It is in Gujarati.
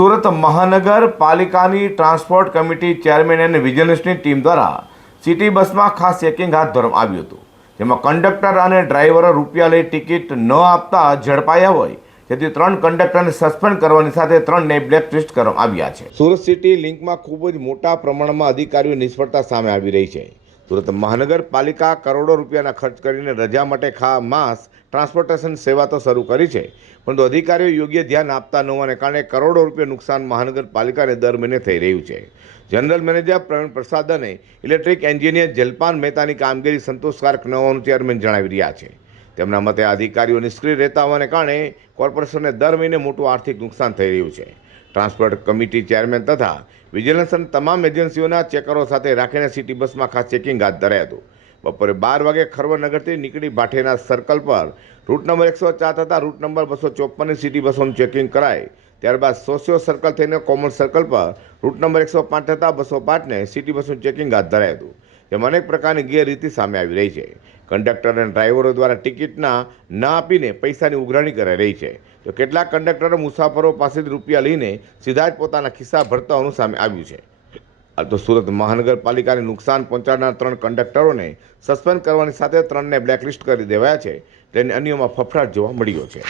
સુરત મહાનગરપાલિકાની ટ્રાન્સપોર્ટ કમિટી ચેરમેન અને વિજિલન્સની ટીમ દ્વારા સિટી બસમાં ખાસ ચેકિંગ હાથ ધરવામાં આવ્યું હતું, જેમાં કંડક્ટર અને ડ્રાઈવરો રૂપિયા લઈ ટિકિટ ન આપતા ઝડપાયા હોય, જેથી 3 કંડક્ટરને સસ્પેન્ડ કરવાની સાથે 3ને બ્લેકલિસ્ટ કરવામાં આવ્યા છે. સુરત સિટી લિંકમાં ખૂબ જ મોટા પ્રમાણમાં અધિકારીઓ નિષ્ફળતા સામે આવી રહી છે. સુરત મહાનગરપાલિકા કરોડો રૂપિયાના ખર્ચ કરીને રજા માટે માસ ટ્રાન્સપોર્ટેશન સેવા તો શરૂ કરી છે, પરંતુ અધિકારીઓ યોગ્ય ધ્યાન આપતા ન હોવાને કારણે કરોડો રૂપિયા નુકસાન મહાનગરપાલિકાને દર મહિને થઈ રહ્યું છે. જનરલ મેનેજર પ્રવીણ પ્રસાદ અને ઇલેક્ટ્રિક એન્જિનિયર જલપાન મહેતાની કામગીરી સંતોષકારક ન હોવાનું ચેરમેન જણાવી રહ્યા છે. તેમના મતે અધિકારીઓ નિષ્ક્રિય રહેતા હોવાને કારણે કોર્પોરેશનને દર મહિને મોટું આર્થિક નુકસાન થઈ રહ્યું છે. ટ્રાન્સપોર્ટ કમિટી ચેરમેન તથા વિજિલન્સ અને તમામ એજન્સીઓના ચેકરો સાથે રાખીને સિટી બસમાં ખાસ ચેકિંગ હાથ ધરાયું હતું. બપોરે 12 વાગે ખરવનગરથી નીકળી ભાઠેના સર્કલ પર રૂટ નંબર 104 તથા રૂટ નંબર 254ની સિટી બસોનું ચેકિંગ કરાય. ત્યારબાદ સોશિયો સર્કલ થઈને કોમન સર્કલ પર રૂટ નંબર 105 તથા 205ને સિટી બસનું ચેકિંગ હાથ ધરાયું હતું. જેમાં અનેક પ્રકારની ગેરરીતિ સામે આવી રહી છે. કંડક્ટર અને ડ્રાઈવરો દ્વારા ટિકિટના ન આપીને પૈસાની ઉઘરાણી કરાઈ રહી છે. તો કેટલાક કંડક્ટરો મુસાફરો પાસેથી રૂપિયા લઈને સીધા જ પોતાના ખિસ્સા ભરતા હોવાનું સામે આવ્યું છે. તો સુરત મહાનગરપાલિકાને નુકસાન પહોંચાડનાર 3 કંડક્ટરોને સસ્પેન્ડ કરવાની સાથે 3ને બ્લેકલિસ્ટ કરી દેવાયા છે. તેને અન્યોમાં ફફડાટ જોવા મળ્યો છે.